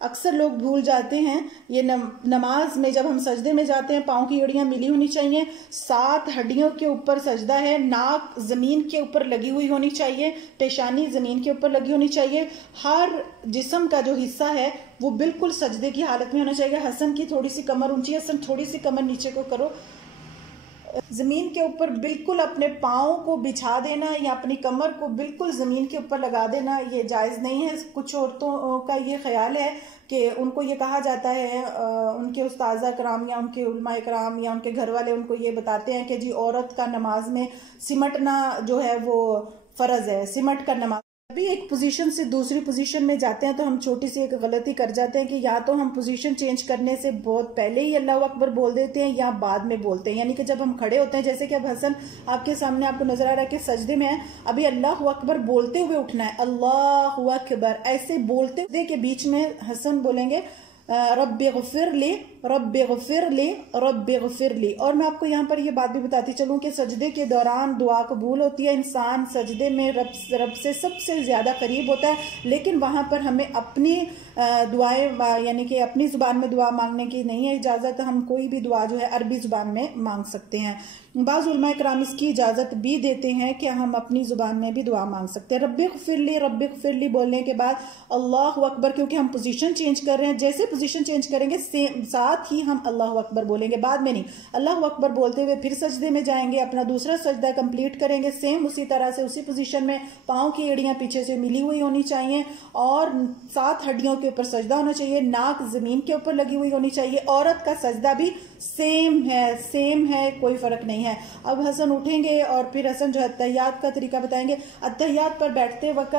اکثر لوگ بھول جاتے ہیں، یہ نماز میں جب ہم سجدے میں جاتے ہیں پاؤں کی ایڑیاں ملی ہونی چاہیے، 7 ہڈیوں کے اوپر سجدہ ہے، ناک زمین کے اوپر لگی ہوئی ہونی چاہیے، پیشانی زمین کے اوپر لگی ہونی چاہیے، ہر جسم کا جو حصہ ہے وہ بالکل سجدے کی حالت میں ہونا چاہیے۔ حسن کی تھوڑی سی کمر اونچی، حسن تھوڑی سی کمر نیچے کو کرو، زمین کے اوپر بالکل اپنے پاؤں کو بچھا دینا یا اپنی کمر کو بالکل زمین کے اوپر لگا دینا یہ جائز نہیں ہے۔ کچھ عورتوں کا یہ خیال ہے کہ ان کو یہ کہا جاتا ہے، ان کے استاذہ کرام یا ان کے علماء کرام یا ان کے گھر والے ان کو یہ بتاتے ہیں کہ جی عورت کا نماز میں سمٹنا جو ہے وہ فرض ہے، سمٹ کر نماز۔ ابھی ایک پوزیشن سے دوسری پوزیشن میں جاتے ہیں تو ہم چھوٹی سی ایک غلطی کر جاتے ہیں کہ یا تو ہم پوزیشن چینج کرنے سے بہت پہلے ہی اللہ اکبر بول دیتے ہیں یا بعد میں بولتے ہیں، یعنی کہ جب ہم کھڑے ہوتے ہیں، جیسے کہ اب حسن آپ کے سامنے آپ کو نظر آ رہا ہے کہ سجدے میں ہے، ابھی اللہ اکبر بولتے ہوئے اٹھنا ہے، اللہ اکبر ایسے بولتے ہوئے کے بیچ میں حسن بولیں گے رب اغفر لی رب اغفر لی رب اغفر لی۔ اور میں آپ کو یہاں پر یہ بات بھی بتاتی چلوں کہ سجدے کے دوران دعا قبول ہوتی ہے، انسان سجدے میں رب سے سب سے زیادہ قریب ہوتا ہے، لیکن وہاں پر ہمیں اپنی دعائیں یعنی کہ اپنی زبان میں دعا مانگنے کی نہیں ہے اجازت، ہم کوئی بھی دعا جو ہے عربی زبان میں مانگ سکتے ہیں۔ بعض علماء کرام اس کی اجازت بھی دیتے ہیں کہ ہم اپنی زبان میں بھی دعا مانگ سکتے ہیں۔ رب اغفر لی بولنے کے بعد اللہ اکبر، کیونکہ ہم پوزیشن چینج کر رہے ہیں، جیسے پوزیشن چینج کریں گے ساتھ ہی ہم اللہ اکبر بولیں گے، بعد میں نہیں۔ اللہ اکبر بولتے ہوئے پھر سجدے میں جائیں گے، اپنا دوسرا سجدہ کمپلیٹ کریں گے، سیم اسی طرح سے اسی پوزیشن میں پاؤں کی ایڑیاں پیچھے سے ملی ہوئی ہونی چاہیے اور 7 ہڈیوں کے اوپر سجدہ ہونا چاہیے، ناک زمین کے اوپر لگی ہوئی ہونی چاہیے۔ عورت کا سجدہ بھی سیم ہے، کوئی فرق نہیں ہے۔ اب حسن اٹھیں گے اور پھر حسن جو اتحیات کا طریقہ بتائیں گے۔ اتحیات پر بیٹھتے وقت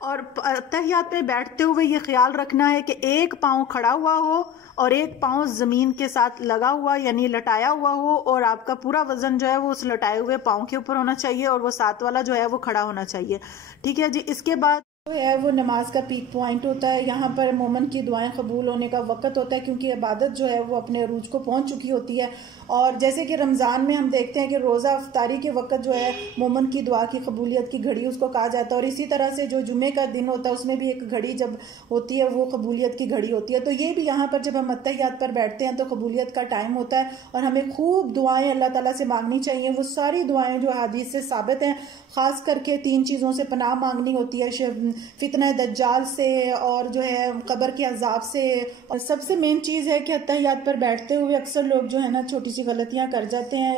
اور اتحیات پہ بیٹھتے ہوئے یہ خیال رکھنا ہے کہ ایک پاؤں کھڑا ہوا ہو اور ایک پاؤں زمین کے ساتھ لگا ہوا یعنی لٹایا ہوا ہو، اور آپ کا پورا وزن جو ہے وہ اس لٹائے ہوئے پاؤں کے اوپر ہونا چاہیے اور وہ ساتھ والا جو ہے وہ کھڑا ہونا چاہیے، ٹھیک ہے جی۔ اس کے بعد جو ہے وہ نماز کا پیک پوائنٹ ہوتا ہے، یہاں پر مومن کی دعائیں قبول ہونے کا وقت ہوتا ہے، کیونکہ عبادت جو ہے وہ اپنے عروج کو پہنچ چکی ہوتی ہے۔ اور جیسے کہ رمضان میں ہم دیکھتے ہیں کہ روزہ افطاری کے وقت جو ہے مومن کی دعا کی قبولیت کی گھڑی اس کو کہا جاتا ہے، اور اسی طرح سے جو جمعے کا دن ہوتا ہے اس میں بھی ایک گھڑی جب ہوتی ہے وہ قبولیت کی گھڑی ہوتی ہے۔ تو یہ بھی یہاں پر جب ہم اتحیات پر بیٹھتے ہیں تو قبولیت کا ٹائم ہوتا ہے اور ہمیں خوب دعائیں اللہ تعالیٰ سے مانگنی چاہیے۔ وہ ساری دعائیں جو حدیث سے ثابت ہیں، خاص کر کے 3 چیزوں سے پناہ مانگنی ہوتی ہے، فتنہ دجال سے اور جو ہے قبر کے عذاب سے، اور سب سے مین چیز ہے کہ اتحیات پر بیٹھتے ہوئے اکثر لوگ جو ہے نا چھوٹی سی غلطیاں کر جاتے ہیں۔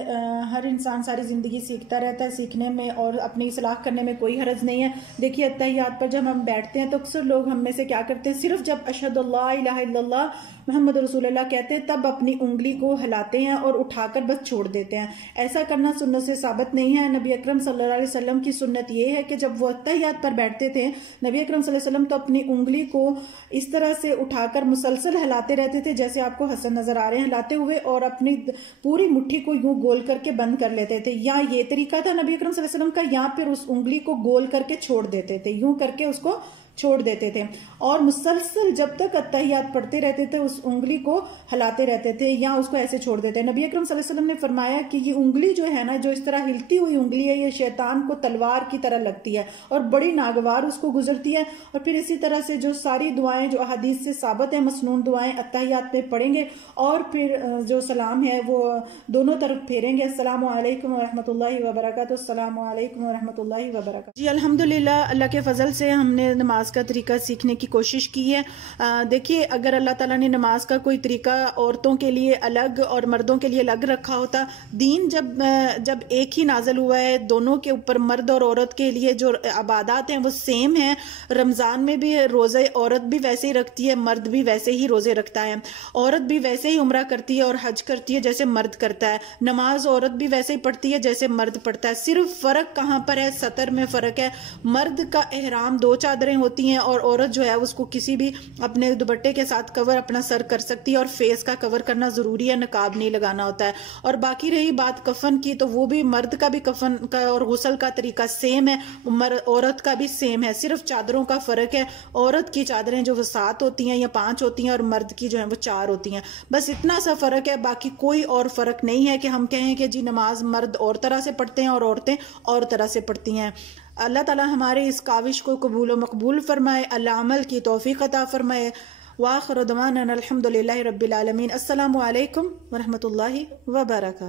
ہر انسان ساری زندگی سیکھتا رہتا ہے، سیکھنے میں اور اپنی اصلاح کرنے میں کوئی حرج نہیں ہے۔ دیکھیے اتحیات پر جب ہم بیٹھتے ہیں تو اکثر لوگ ہم میں سے کیا کرتے ہیں، صرف جب اشہد اللہ الہ الا اللہ محمد رسول اللہ کہتے ہیں تب اپنی انگلی کو ہلاتے ہیں اور اٹھا کر بس چھوڑ دیتے ہیں۔ ایسا کرنا سنت سے ثابت نہیں ہے۔ نبی اکرم صلی اللہ علیہ وسلم کی سنت یہ ہے کہ جب وہ اتحیات پر بیٹھتے تھے نبی اکرم صلی اللہ علیہ وسلم تو اپنی انگلی کو اس طرح سے اٹھا کر مسلسل ہلاتے رہتے تھے، جیسے آپ کو حسن نظر آ رہے ہیں ہلاتے ہوئے، اور اپنی پوری مٹھی کو یوں گول کر کے بند کر لیتے تھے۔ یا یہ طریقہ تھا نبی اکرم صلی اللہ علیہ وسلم کا، یا پھر اس انگلی کو گول کر کے چھوڑ دیتے تھے، یوں کر کے اس کو چھوڑ دیتے تھے، اور مسلسل جب تک اتحیات پڑھتے رہتے تھے اس انگلی کو ہلاتے رہتے تھے یا اس کو ایسے چھوڑ دیتے۔ نبی اکرم صلی اللہ علیہ وسلم نے فرمایا کہ یہ انگلی جو ہے نا، جو اس طرح ہلتی ہوئی انگلی ہے، یہ شیطان کو تلوار کی طرح لگتی ہے اور بڑی ناگوار اس کو گزرتی ہے۔ اور پھر اسی طرح سے جو ساری دعائیں جو احادیث سے ثابت ہیں، مسنون دعائیں اتحیات میں پڑھیں گے، اور پھر جو سلام ہے وہ دونوں طرف پھیریں گے، السلام علیکم ورحمۃ اللہ وبرکاتہ، السلام علیکم ورحمۃ اللہ وبرکاتہ۔ جی الحمدللہ، اللہ کے فضل سے ہم نے نماز کا طریقہ سیکھنے کی کوشش کی ہے۔ دیکھیے اگر اللہ تعالیٰ نے نماز کا کوئی طریقہ عورتوں کے لیے الگ اور مردوں کے لیے الگ رکھا ہوتا، دین جب ایک ہی نازل ہوا ہے، دونوں کے اوپر مرد اور عورت کے لیے جو عبادات ہیں وہ سیم ہیں۔ رمضان میں بھی روزے عورت بھی ویسے ہی رکھتی ہے، مرد بھی ویسے ہی روزے رکھتا ہے، عورت بھی ویسے ہی عمرہ کرتی ہے اور حج کرتی ہے جیسے مرد کرتا ہے، نماز عورت بھی ویسے ہی پڑھتی ہے جیسے مرد پڑھتا ہے۔ صرف فرق کہاں پر ہے؟ سطر میں فرق ہے۔ مرد کا احرام 2 چادریں ہوتی ہیں اور عورت جو ہے اس کو کسی بھی اپنے دوپٹے کے ساتھ کور اپنا سر کر سکتی ہے، اور فیس کا کور کرنا ضروری ہے، نقاب نہیں لگانا ہوتا ہے۔ اور باقی رہی بات کفن کی، تو وہ بھی مرد کا بھی کفن کا اور غسل کا طریقہ سیم ہے، عورت کا بھی سیم ہے، صرف چادروں کا فرق ہے۔ عورت کی چادریں جو وہ 7 ہوتی ہیں یا 5 ہوتی ہیں اور مرد کی جو ہیں وہ 4 ہوتی ہیں، بس اتنا سا فرق ہے، باقی کوئی اور فرق نہیں ہے کہ ہم کہیں کہ جی نماز مرد اور طرح سے پڑھتے ہیں اور عورتیں اور طرح سے پڑھتی ہیں۔ اللہ تعالی ہمارے اس کاوش کو قبول و مقبول فرمائے، اللہ عمل کی توفیق عطا فرمائے۔ وآخر دعوانا الحمد للہ رب العالمین۔ السلام علیکم ورحمۃ اللہ وبرکاتہ۔